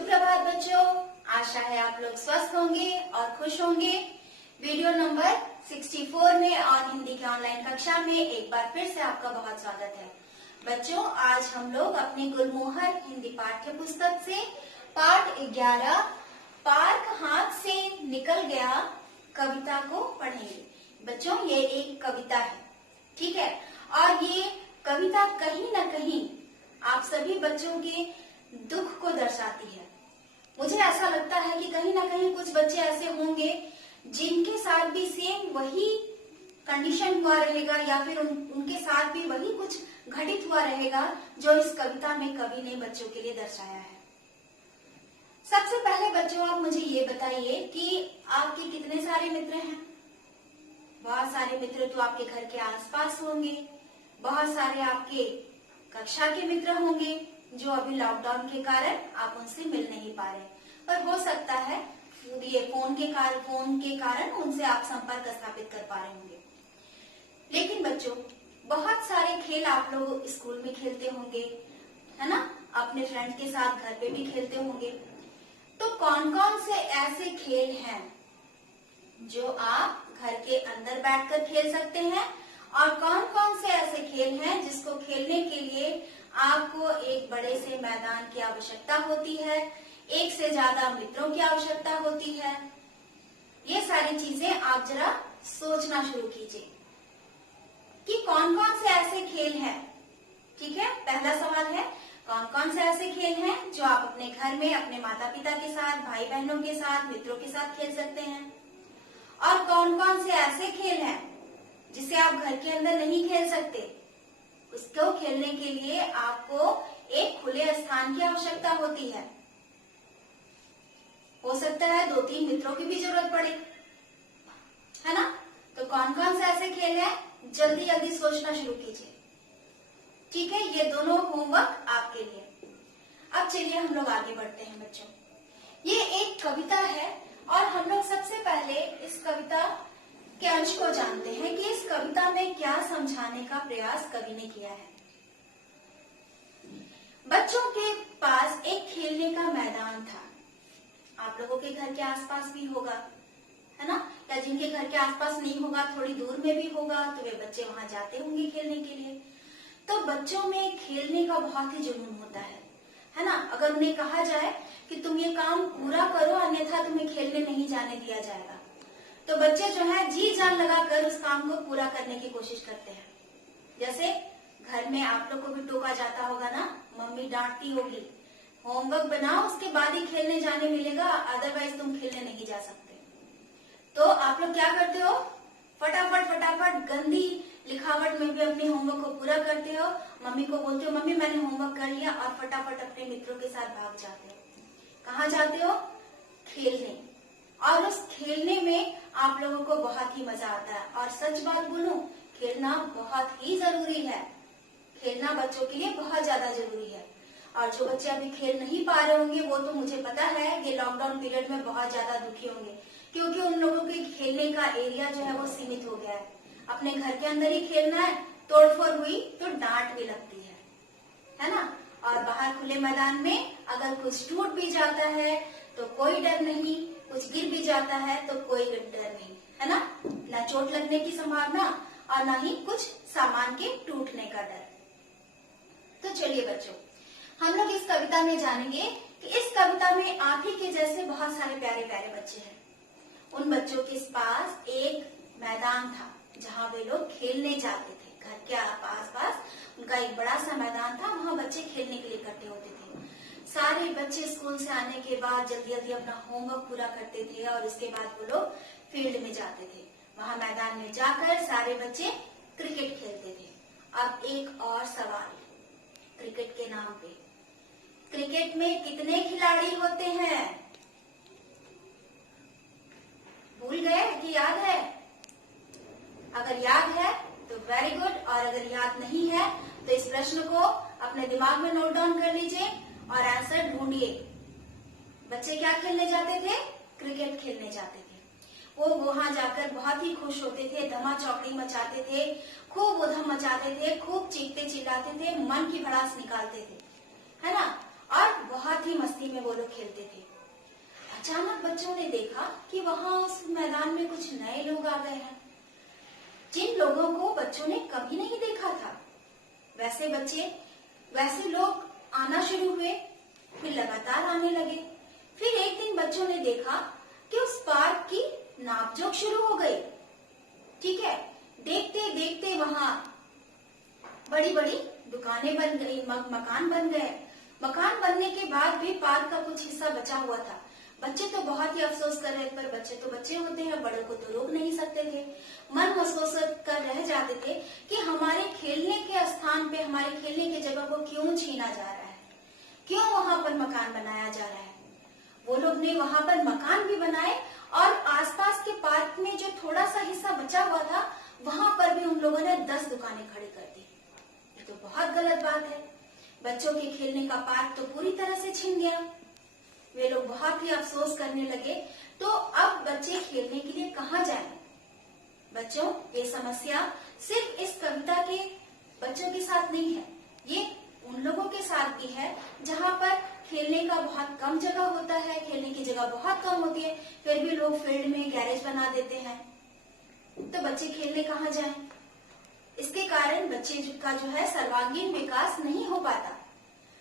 सुप्रभात बच्चों, आशा है आप लोग स्वस्थ होंगे और खुश होंगे। वीडियो नंबर 64 में और हिंदी की ऑनलाइन कक्षा में एक बार फिर से आपका बहुत स्वागत है। बच्चों, आज हम लोग अपनी गुलमोहर हिंदी पाठ्य पुस्तक से पाठ 11 पार्क हाथ से निकल गया कविता को पढ़ेंगे। बच्चों, ये एक कविता है, ठीक है, और ये कविता कहीं न कहीं आप सभी बच्चों के दुख को दर्शाती है। मुझे ऐसा लगता है कि कहीं ना कहीं कुछ बच्चे ऐसे होंगे जिनके साथ भी सेम वही कंडीशन हुआ रहेगा या फिर उनके साथ भी वही कुछ घटित हुआ रहेगा जो इस कविता में कवि ने बच्चों के लिए दर्शाया है। सबसे पहले बच्चों, आप मुझे ये बताइए कि आपके कितने सारे मित्र हैं। बहुत सारे मित्र तो आपके घर के आसपास होंगे, बहुत सारे आपके कक्षा के मित्र होंगे जो अभी लॉकडाउन के कारण आप उनसे मिल नहीं पा रहे, पर हो सकता है ये फोन के कारण उनसे आप संपर्क स्थापित कर पा रहे होंगे। लेकिन बच्चों, बहुत सारे खेल आप लोग स्कूल में खेलते होंगे, है ना, अपने फ्रेंड्स के साथ घर पे भी खेलते होंगे। तो कौन कौन से ऐसे खेल हैं जो आप घर के अंदर बैठकर खेल सकते हैं और कौन कौन से ऐसे खेल हैं जिसको खेलने के लिए आपको एक बड़े से मैदान की आवश्यकता होती है, एक से ज्यादा मित्रों की आवश्यकता होती है। ये सारी चीजें आप जरा सोचना शुरू कीजिए कि कौन कौन से ऐसे खेल हैं। ठीक है, पहला सवाल है कौन कौन से ऐसे खेल हैं जो आप अपने घर में अपने माता पिता के साथ, भाई बहनों के साथ, मित्रों के साथ खेल सकते हैं, और कौन कौन से ऐसे खेल हैं जिसे आप घर के अंदर नहीं खेल सकते। उसको खेलने के लिए आपको एक खुले स्थान की आवश्यकता होती है। हो सकता है 2-3 मित्रों की भी जरूरत पड़े, है ना। तो कौन कौन से ऐसे खेल हैं, जल्दी जल्दी सोचना शुरू कीजिए। ठीक है, ये दोनों होमवर्क आपके लिए। अब चलिए हम लोग आगे बढ़ते हैं बच्चों। ये एक कविता है और हम लोग सबसे पहले इस कविता के अंश को जानते हैं कि इस कविता में क्या समझाने का प्रयास कवि ने किया है। बच्चों के पास एक खेलने का मैदान था। आप लोगों के घर के आसपास भी होगा, है ना, या जिनके घर के आसपास नहीं होगा, थोड़ी दूर में भी होगा, तो वे बच्चे वहां जाते होंगे खेलने के लिए। तो बच्चों में खेलने का बहुत ही जुनून होता है ना। अगर उन्हें कहा जाए कि तुम ये काम पूरा करो अन्यथा तुम्हें खेलने नहीं जाने दिया जाएगा, तो बच्चे जो है जी जान लगाकर उस काम को पूरा करने की कोशिश करते हैं। जैसे घर में आप लोग को भी टोका जाता होगा ना, मम्मी डांटती होगी, होमवर्क बनाओ उसके बाद ही खेलने जाने मिलेगा, अदरवाइज तुम खेलने नहीं जा सकते। तो आप लोग क्या करते हो, फटाफट गंदी लिखावट में भी अपने होमवर्क को पूरा करते हो, मम्मी को बोलते हो मम्मी मैंने होमवर्क कर लिया, और फटाफट अपने मित्रों के साथ भाग जाते हो। कहाँ जाते हो, खेलने। और उस खेलने में आप लोगों को बहुत ही मजा आता है। और सच बात बोलूं, खेलना बहुत ही जरूरी है। खेलना बच्चों के लिए बहुत ज्यादा जरूरी है। और जो बच्चे अभी खेल नहीं पा रहे होंगे वो तो मुझे पता है कि लॉकडाउन पीरियड में बहुत ज्यादा दुखी होंगे, क्योंकि उन लोगों के खेलने का एरिया जो है वो सीमित हो गया है। अपने घर के अंदर ही खेलना है, तोड़फोड़ हुई तो डांट भी लगती है ना। और बाहर खुले मैदान में अगर कुछ टूट भी जाता है तो कोई डर नहीं, कुछ गिर भी जाता है तो कोई डर नहीं, है ना। ना चोट लगने की संभावना और ना ही कुछ सामान के टूटने का डर। तो चलिए बच्चों, हम लोग इस कविता में जानेंगे कि इस कविता में आप ही के जैसे बहुत सारे प्यारे प्यारे बच्चे हैं। उन बच्चों के पास एक मैदान था जहाँ वे लोग खेलने जाते थे। घर के आसपास उनका एक बड़ा सा मैदान था, वहाँ बच्चे खेलने के लिए इकट्ठे होते थे। सारे बच्चे स्कूल से आने के बाद जल्दी जल्दी अपना होमवर्क पूरा करते थे और उसके बाद वो लोग फील्ड में जाते थे। वहाँ मैदान में जाकर सारे बच्चे क्रिकेट खेलते थे। अब एक और सवाल क्रिकेट के नाम पे, क्रिकेट में कितने खिलाड़ी होते हैं, भूल गए कि याद है? अगर याद है तो वेरी गुड, और अगर याद नहीं है तो इस प्रश्न को अपने दिमाग में नोट डाउन कर लीजिए और आंसर ढूंढिए। बच्चे क्या खेलने जाते थे, क्रिकेट खेलने जाते थे। वो वहां जाकर बहुत ही खुश होते थे, धमा चौकड़ी मचाते थे, खूब उधम मचाते थे, खूब चीखते चिल्लाते थे, मन की भड़ास निकालते थे, है ना। और बहुत ही मस्ती में वो लोग लोग खेलते थे। अचानक बच्चों ने देखा कि वहां उस मैदान में कुछ नए लोग आ गए हैं, जिन लोगों को बच्चों ने कभी नहीं देखा था। वैसे लोग आना शुरू हुए, फिर लगातार आने लगे। फिर एक दिन बच्चों ने देखा कि उस पार्क की नापजोख शुरू हो गई। ठीक है, देखते देखते वहां बड़ी बड़ी दुकानें बन गई, मकान बन गए। मकान बनने के बाद भी पार्क का कुछ हिस्सा बचा हुआ था। बच्चे तो बहुत ही अफसोस कर रहे थे, पर बच्चे तो बच्चे होते हैं, बड़ों को तो रोक नहीं सकते थे। मन महसूस कर रह जाते थे कि हमारे खेलने के स्थान पे, हमारे खेलने की जगह को क्यों छीना जा रहा है, क्यों वहां पर मकान बनाया जा रहा है। वो लोग ने वहां पर मकान भी बनाए और आसपास के पार्क में जो थोड़ा सा हिस्सा बचा हुआ था, वहां पर भी उन लोगों ने 10 दुकानें खड़ी कर दी। ये तो बहुत गलत बात है। बच्चों के खेलने का पार्क तो पूरी तरह से छिन गया। वे लोग बहुत ही अफसोस करने लगे। तो अब बच्चे खेलने के लिए कहाँ जाएं? बच्चों, ये समस्या सिर्फ इस कविता के बच्चों के साथ नहीं है, ये उन लोगों के साथ भी है जहाँ पर खेलने का बहुत कम जगह होता है, खेलने की जगह बहुत कम होती है, फिर भी लोग फील्ड में गैरेज बना देते हैं। तो बच्चे खेलने कहाँ जाएं? इसके कारण बच्चे का जो है सर्वांगीण विकास नहीं हो पाता।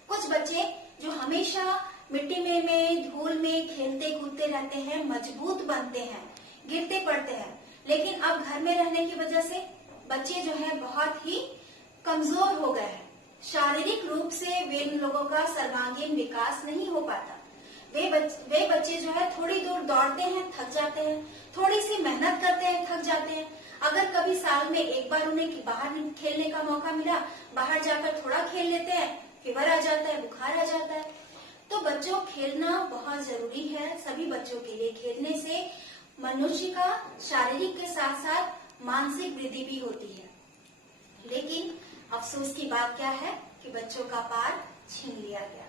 कुछ बच्चे जो हमेशा मिट्टी में धूल में खेलते कूदते रहते हैं, मजबूत बनते हैं, गिरते पड़ते हैं, लेकिन अब घर में रहने की वजह से बच्चे जो है बहुत ही कमजोर हो गए हैं। शारीरिक रूप से वे लोगों का सर्वांगीण विकास नहीं हो पाता। वे बच्चे जो है थोड़ी दूर दौड़ते हैं, थक जाते हैं, थोड़ी सी मेहनत करते हैं, थक जाते हैं। अगर कभी साल में एक बार उन्हें बाहर खेलने का मौका मिला, बाहर जाकर थोड़ा खेल लेते हैं, फीवर आ जाता है, बुखार आ जाता है। तो बच्चों, खेलना बहुत जरूरी है सभी बच्चों के लिए। खेलने से मनुष्य का शारीरिक के साथ साथ मानसिक वृद्धि भी होती है। लेकिन अफसोस की बात क्या है कि बच्चों का पार्क छीन लिया गया।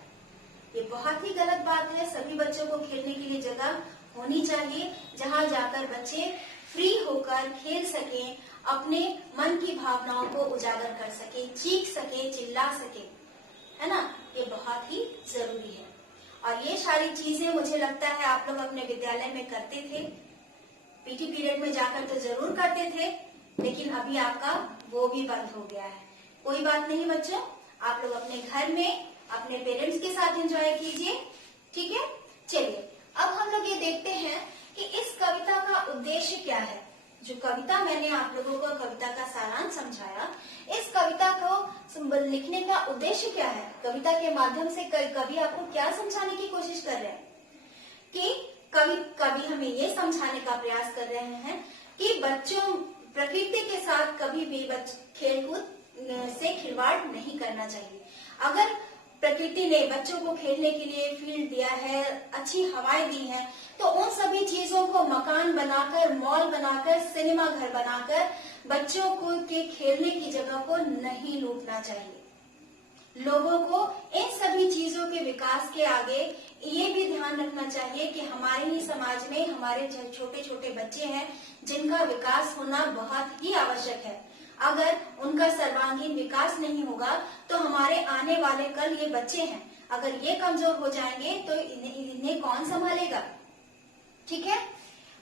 ये बहुत ही गलत बात है। सभी बच्चों को खेलने के लिए जगह होनी चाहिए, जहाँ जाकर बच्चे फ्री होकर खेल सकें, अपने मन की भावनाओं को उजागर कर सके, चीख सके, चिल्ला सके, है ना। ये बहुत ही जरूरी है। और ये सारी चीजें मुझे लगता है आप लोग अपने विद्यालय में करते थे, पीटी पीरियड में जाकर तो जरूर करते थे, लेकिन अभी आपका वो भी बंद हो गया है। कोई बात नहीं बच्चों, आप लोग अपने घर में अपने पेरेंट्स के साथ एंजॉय कीजिए, ठीक है। चलिए, अब हम लोग ये देखते हैं कि इस कविता का उद्देश्य क्या है। जो कविता मैंने आप लोगों को कविता का सारांश समझाया, इस कविता को लिखने का उद्देश्य क्या है। कविता के माध्यम से कवि आपको क्या समझाने की कोशिश कर रहे हैं कि कवि हमें ये समझाने का प्रयास कर रहे हैं कि बच्चों प्रकृति के साथ कभी भी खेलकूद से खिलवाड़ नहीं करना चाहिए। अगर प्रकृति ने बच्चों को खेलने के लिए फील्ड दिया है, अच्छी हवाएं दी हैं, तो उन सभी चीजों को मकान बनाकर, मॉल बनाकर, सिनेमा घर बनाकर बच्चों को के खेलने की जगह को नहीं लूटना चाहिए। लोगों को इन सभी चीजों के विकास के आगे ये भी ध्यान रखना चाहिए कि हमारे ही समाज में हमारे छोटे छोटे बच्चे हैं जिनका विकास होना बहुत ही आवश्यक है। अगर उनका सर्वांगीण विकास नहीं होगा तो हमारे आने वाले कल ये बच्चे हैं, अगर ये कमजोर हो जाएंगे तो इन्हें कौन संभालेगा। ठीक है।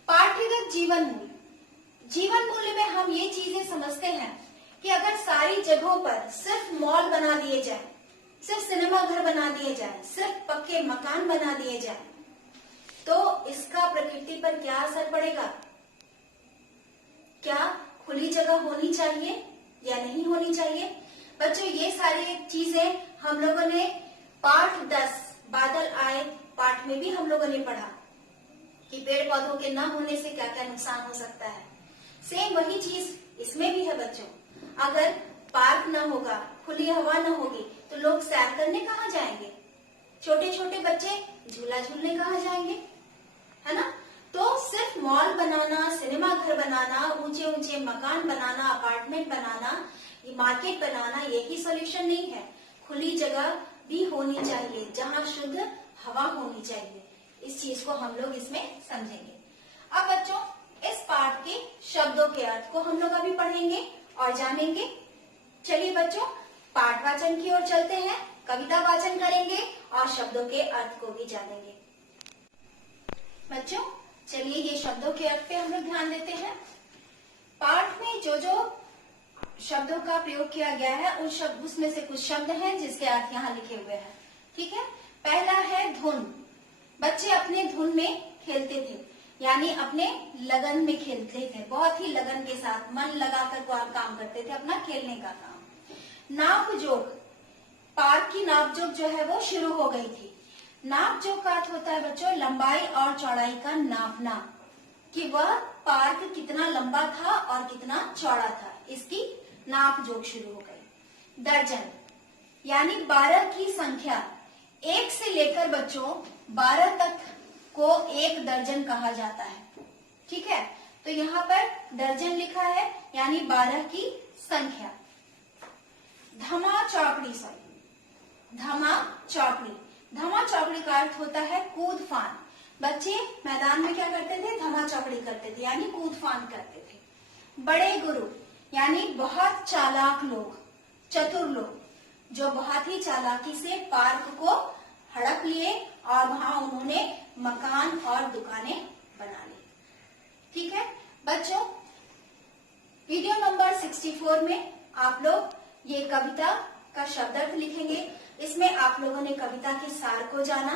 पाठ्यगत जीवन मूल्य, जीवन मूल्य में हम ये चीजें समझते हैं कि अगर सारी जगहों पर सिर्फ मॉल बना दिए जाए, सिर्फ सिनेमा घर बना दिए जाए, सिर्फ पक्के मकान बना दिए जाए, तो इसका प्रकृति पर क्या असर पड़ेगा। क्या खुली जगह होनी चाहिए या नहीं होनी चाहिए। बच्चों, ये सारी चीजें हम लोगों ने पाठ 10 बादल आए पाठ में भी हम लोगों ने पढ़ा कि पेड़ पौधों के न होने से क्या क्या नुकसान हो सकता है। सेम वही चीज इसमें भी है बच्चों। अगर पार्क न होगा, खुली हवा न होगी, तो लोग सैर करने कहाँ जाएंगे। छोटे छोटे बच्चे झूला झूलने कहाँ जाएंगे, है ना। तो सिर्फ मॉल बनाना, सिनेमा घर बनाना, ऊंचे ऊंचे मकान बनाना, अपार्टमेंट बनाना, ये मार्केट बनाना, यही सॉल्यूशन नहीं है। खुली जगह भी होनी चाहिए जहाँ शुद्ध हवा होनी चाहिए। इस चीज को हम लोग इसमें समझेंगे। अब बच्चों, इस पाठ के शब्दों के अर्थ को हम लोग अभी पढ़ेंगे और जानेंगे। चलिए बच्चों, पाठ वाचन की ओर चलते हैं। कविता वाचन करेंगे और शब्दों के अर्थ को भी जानेंगे। बच्चों चलिए ये शब्दों के अर्थ पे हम लोग ध्यान देते हैं। पाठ में जो जो शब्दों का प्रयोग किया गया है उसमें से कुछ शब्द हैं जिसके अर्थ यहाँ लिखे हुए हैं। ठीक है, पहला है धुन। बच्चे अपने धुन में खेलते थे, यानी अपने लगन में खेलते थे, बहुत ही लगन के साथ मन लगाकर काम करते थे, अपना खेलने का काम। नापजोक, पार्क की नापजोक जो है वो शुरू हो गई थी। नापजोक का अर्थ होता है बच्चों लंबाई और चौड़ाई का नापना, कि वह पार्क कितना लंबा था और कितना चौड़ा था, इसकी नापजोक शुरू हो गई। दर्जन यानी 12 की संख्या, 1 से लेकर बच्चों 12 तक को एक दर्जन कहा जाता है। ठीक है, तो यहाँ पर दर्जन लिखा है यानी 12 की संख्या। धमा चौकड़ी, धमा चौकड़ी, धमा चौकड़ी का अर्थ होता है कूद फान। बच्चे मैदान में क्या करते थे, धमा चौकड़ी करते थे यानी कूद फान करते थे। बड़े गुरु यानी बहुत चालाक लोग, चतुर लोग, जो बहुत ही चालाकी से पार्क को हड़प लिए और वहां उन्होंने मकान और दुकानें बना ली। ठीक है बच्चों, वीडियो नंबर 64 में आप लोग ये कविता का शब्दार्थ लिखेंगे। इसमें आप लोगों ने कविता के सार को जाना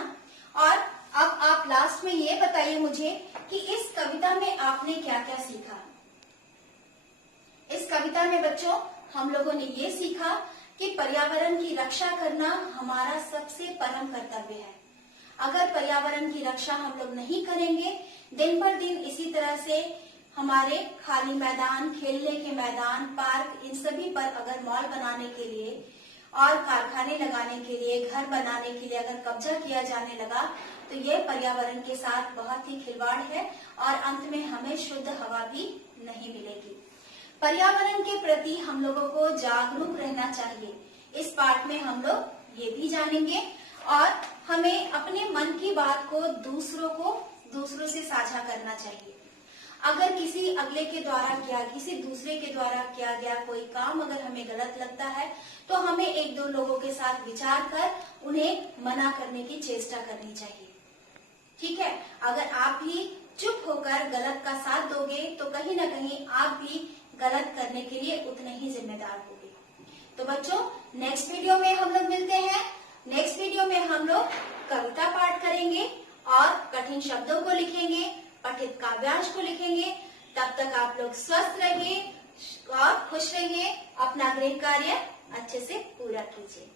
और अब आप लास्ट में ये बताइए मुझे कि इस कविता में आपने क्या क्या सीखा। इस कविता में बच्चों हम लोगों ने ये सीखा कि पर्यावरण की रक्षा करना हमारा सबसे परम कर्तव्य है। अगर पर्यावरण की रक्षा हम लोग नहीं करेंगे, दिन पर दिन इसी तरह से हमारे खाली मैदान, खेलने के मैदान, पार्क, इन सभी पर अगर मॉल बनाने के लिए और कारखाने लगाने के लिए, घर बनाने के लिए अगर कब्जा किया जाने लगा तो ये पर्यावरण के साथ बहुत ही खिलवाड़ है और अंत में हमें शुद्ध हवा भी नहीं मिलेगी। पर्यावरण के प्रति हम लोगों को जागरूक रहना चाहिए। इस पाठ में हम लोग ये भी जानेंगे और हमें अपने मन की बात को दूसरों से साझा करना चाहिए। अगर किसी अगले के द्वारा किसी दूसरे के द्वारा किया गया कोई काम अगर हमें गलत लगता है तो हमें 1-2 लोगों के साथ विचार कर उन्हें मना करने की चेष्टा करनी चाहिए। ठीक है, अगर आप भी चुप होकर गलत का साथ दोगे तो कहीं ना कहीं आप भी गलत करने के लिए उतने ही जिम्मेदार होगे। तो बच्चों नेक्स्ट वीडियो में हम लोग मिलते हैं। नेक्स्ट वीडियो में हम लोग कविता पाठ करेंगे और कठिन शब्दों को लिखेंगे, पठित काव्यांश को लिखेंगे। तब तक आप लोग स्वस्थ रहिए और खुश रहिए, अपना गृह कार्य अच्छे से पूरा कीजिए।